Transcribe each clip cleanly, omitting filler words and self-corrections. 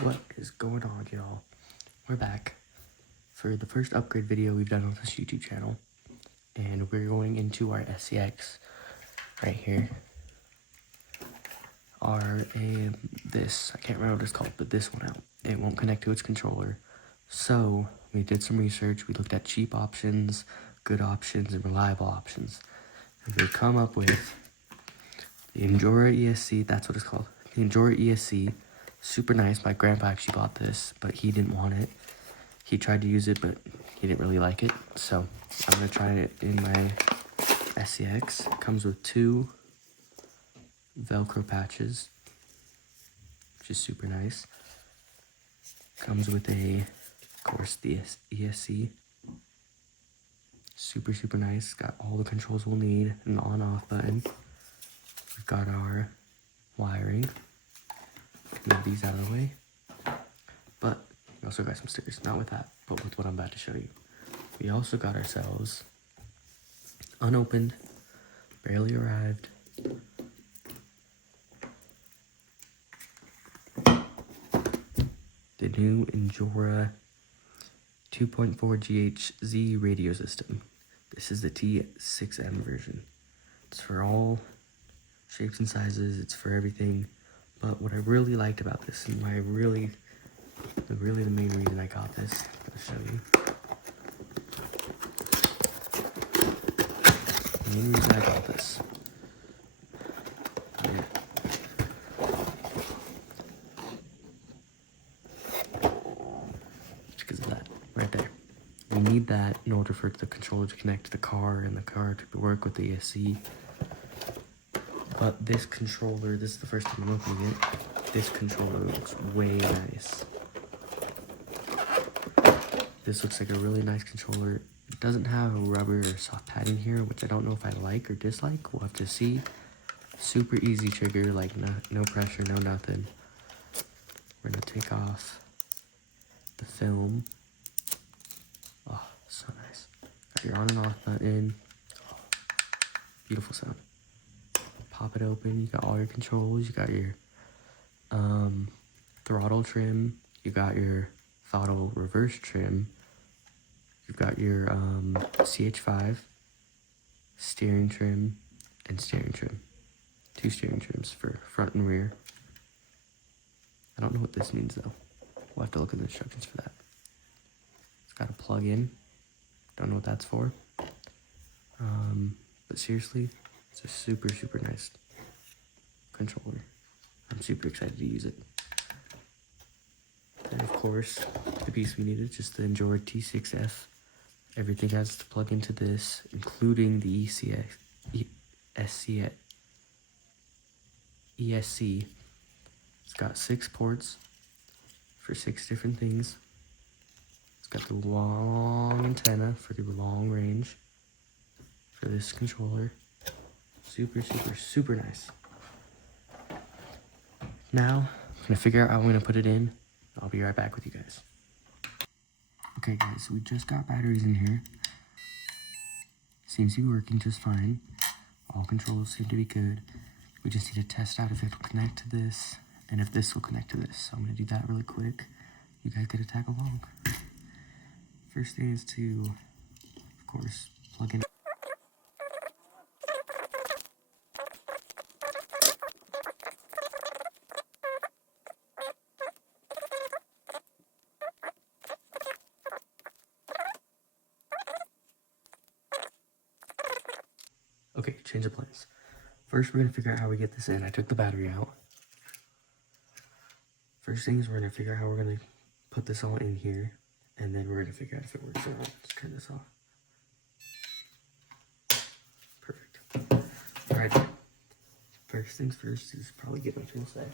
What is going on, y'all? We're back for the first upgrade video we've done on this YouTube channel, and we're going into our SCX right here. This, I can't remember what it's called, but this one out. It won't connect to its controller. So we did some research. We looked at cheap options, good options, and reliable options. And we come up with the INJORA Esc, that's what it's called. The INJORA Esc, super nice. My grandpa actually bought this, but he didn't want it. He tried to use it, but he didn't really like it. So I'm gonna try it in my SCX. It comes with 2 Velcro patches, which is super nice. Comes with of course, the ESC. Super nice. Got all the controls we'll need, an on-off button. We've got our wiring. Move these out of the way. But we also got some stickers. Not with that, but with what I'm about to show you. We also got ourselves, unopened, barely arrived, the new INJORA 2.4 GHz radio system. This is the T6M version. It's for all shapes and sizes, it's for everything. But what I really liked about this, and why the main reason I got this, I'll show you. The main reason I got this. Yeah. It's because of that, right there. We need that in order for the controller to connect to the car and the car to work with the ESC. But this controller, this is the first time I'm opening it. This controller looks way nice. This looks like a really nice controller. It doesn't have a rubber or soft padding here, which I don't know if I like or dislike. We'll have to see. Super easy trigger, like no pressure, no nothing. We're gonna take off the film. Oh, so nice. Got your on and off button. Oh, beautiful sound. Pop it open, you got all your controls, you got your throttle trim, you got your throttle reverse trim, you've got your CH5, steering trim, and steering trim. 2 steering trims for front and rear. I don't know what this means though. We'll have to look at the instructions for that. It's got a plug-in. Don't know what that's for. But seriously, it's a super nice controller. I'm super excited to use it. And of course, the piece we needed, just the INJORA T6F. Everything has to plug into this, including the ESC. It's got 6 ports for 6 different things. It's got the long antenna for the long range for this controller. Super nice. Now, I'm gonna figure out how I'm gonna put it in. I'll be right back with you guys. Okay guys, so we just got batteries in here. Seems to be working just fine. All controls seem to be good. We just need to test out if it will connect to this and if this will connect to this. So I'm gonna do that really quick. You guys gotta tag along. First thing is to, of course, plug in. Okay, change of plans. First, we're gonna figure out how we get this in. I took the battery out. First thing is we're gonna figure out how we're gonna put this all in here, and then we're gonna figure out if it works or not. Let's turn this off. Perfect. All right. First things first is probably get my tool set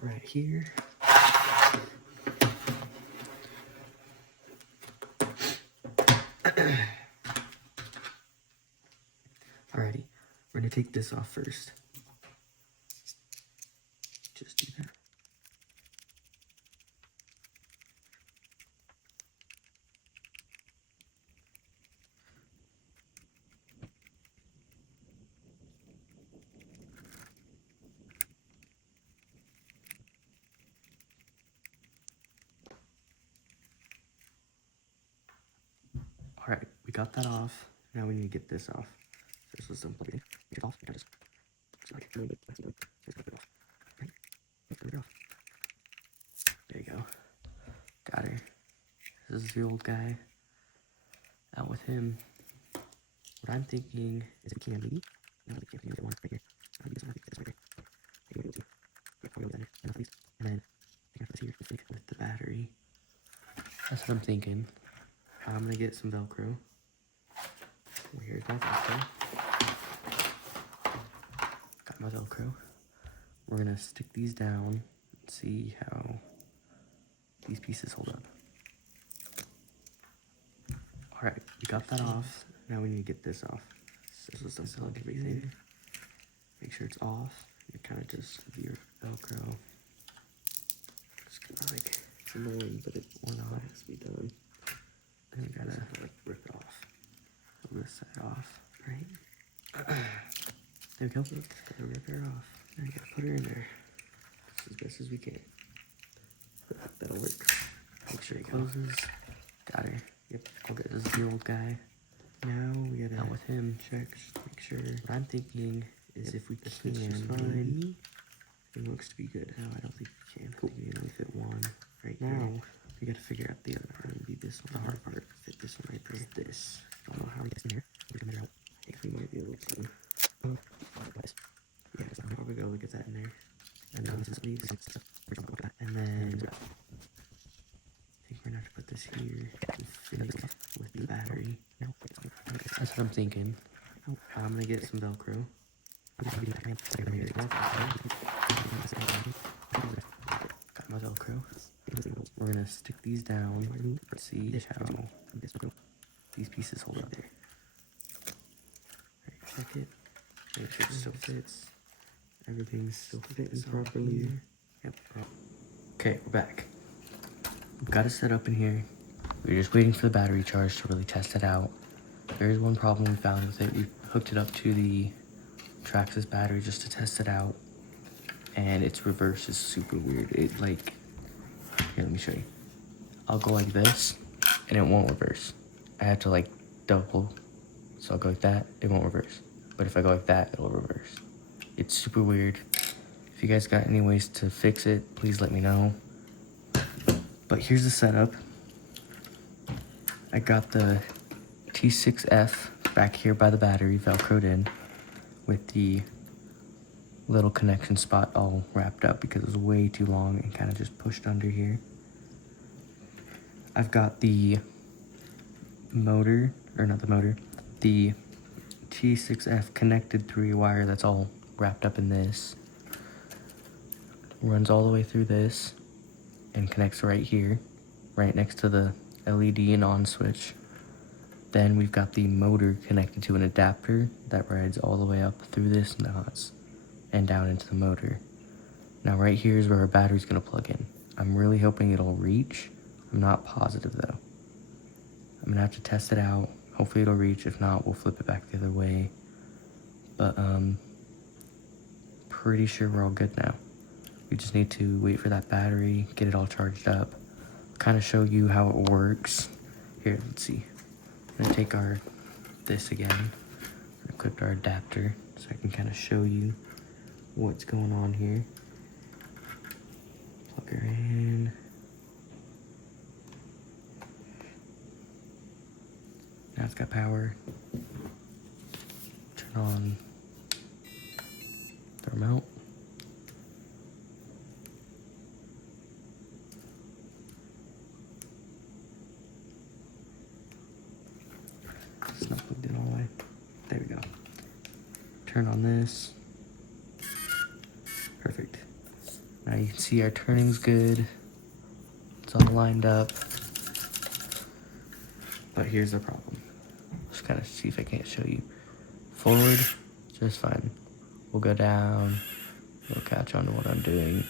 right here. Alrighty, we're gonna take this off first. Just do that. got that off. Now we need to get this off. This was unplugged in. Get it off. I just like a little bit. Just put it off. Right. Put it off. There you go. Got her. This is the old guy. Out with him. What I'm thinking is we can leave. No, we can't leave one right here. I'll use one of these right here. Maybe we'll do. Yeah, probably that. And at least. And then I got this here with the battery. That's what I'm thinking. I'm gonna get some Velcro. Here's my Velcro. Got my Velcro. We're gonna stick these down and see how these pieces hold up. Alright, we got that off. Now we need to get this off. This was some plug everything. Make sure it's off. You kind of just your Velcro. Just kind of like, it's annoying, but it will not has to be done. And you gotta like rip it off. Pull this side off, right? There we go. Just gotta rip her off. Now you gotta put her in there. Just as best as we can. That'll work. Make sure it closes. Got her. Yep. Okay, this is the old guy. Now we gotta out with him. Check. Just make sure. What I'm thinking is if we can, fine. It looks to be good. No, I don't think we can. Cool. We can only fit one right now. We gotta figure out the other part. It'll be this one. The hard part. Fit this one right there. This. Don't know how we get in here. We're gonna measure out. I think we might be able to. Yeah, so I'm probably gonna get that in there. And then this is these. And then I think we're gonna have to put this here and finish with the battery. That's what I'm thinking. I'm gonna get some Velcro. Got my Velcro. We're gonna stick these down and see how these pieces hold up there. Right, check it. Make sure it still fits. Everything's still fitting properly. Yep. Okay, we're back. We've got it set up in here. We're just waiting for the battery charge to really test it out. There is one problem we found with it. We hooked it up to the Traxxas battery just to test it out, and its reverse is super weird. It like, here, let me show you. I'll go like this, and it won't reverse. I have to like double, so I'll go like that, it won't reverse. But if I go like that, it'll reverse. It's super weird. If you guys got any ways to fix it, please let me know. But here's the setup. I got the T6F back here by the battery, Velcroed in, with the little connection spot all wrapped up because it was way too long and kind of just pushed under here. I've got the motor, or not the motor, the T6F connected through a wire that's all wrapped up in this. Runs all the way through this and connects right here, right next to the LED and on switch. Then we've got the motor connected to an adapter that rides all the way up through this NOS and down into the motor. Now right here is where our battery's gonna plug in. I'm really hoping it'll reach. I'm not positive though. I'm gonna have to test it out. Hopefully it'll reach. If not, we'll flip it back the other way. But pretty sure we're all good now. We just need to wait for that battery, get it all charged up, kind of show you how it works. Here, let's see. I'm gonna take this again, equip our adapter so I can kind of show you what's going on here. Plug her in. Now it's got power. Turn on the remote. It's not plugged in all the way. There we go. Turn on this. Perfect. Now you can see our turning's good. It's all lined up. But here's the problem. Just kind of see if I can't show you. Forward, just fine. We'll go down. It'll catch on to what I'm doing.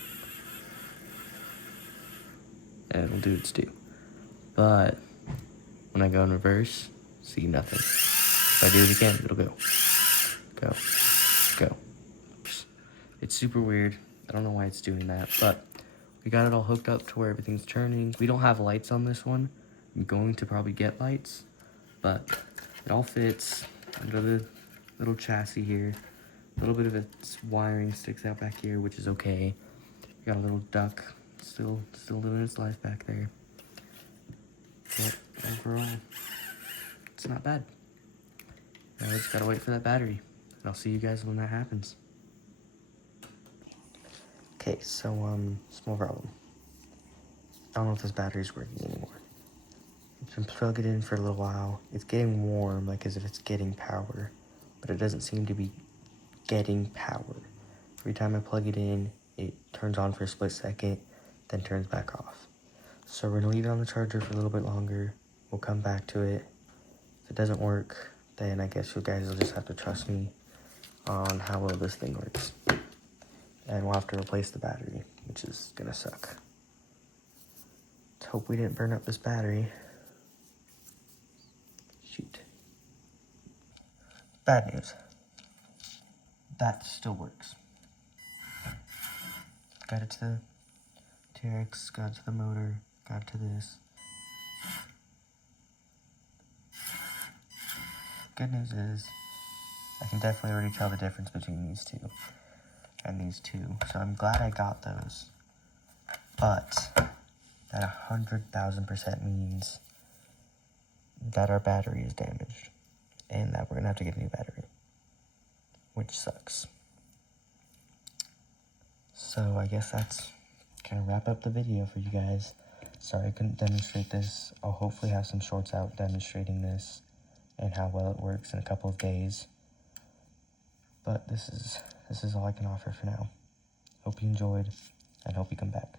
And it'll do its due. But when I go in reverse, see nothing. If I do it again, it'll go. Go. Go. It's super weird. I don't know why it's doing that, but we got it all hooked up to where everything's turning. We don't have lights on this one. I'm going to probably get lights, but It all fits under the little chassis here. A little bit of its wiring sticks out back here, which is okay. Got a little duck still living its life back there. But overall, it's not bad. Now I just gotta wait for that battery. And I'll see you guys when that happens. Okay, so small problem. I don't know if this battery's working anymore. I've been plugging it in for a little while. It's getting warm, like as if it's getting power, but it doesn't seem to be getting power. Every time I plug it in, it turns on for a split second, then turns back off. So we're gonna leave it on the charger for a little bit longer. We'll come back to it. If it doesn't work, then I guess you guys will just have to trust me on how well this thing works. And we'll have to replace the battery, which is gonna suck. Let's hope we didn't burn up this battery. Shoot. Bad news. That still works. Got it to the TRX, got it to the motor, got it to this. Good news is, I can definitely already tell the difference between these two and these two. So I'm glad I got those. But that 100,000% means that our battery is damaged and that we're gonna have to get a new battery, which sucks. So I guess that's gonna wrap up the video for you guys. Sorry I couldn't demonstrate this. I'll hopefully have some shorts out demonstrating this and how well it works in a couple of days. But this is all I can offer for now. Hope you enjoyed and hope you come back.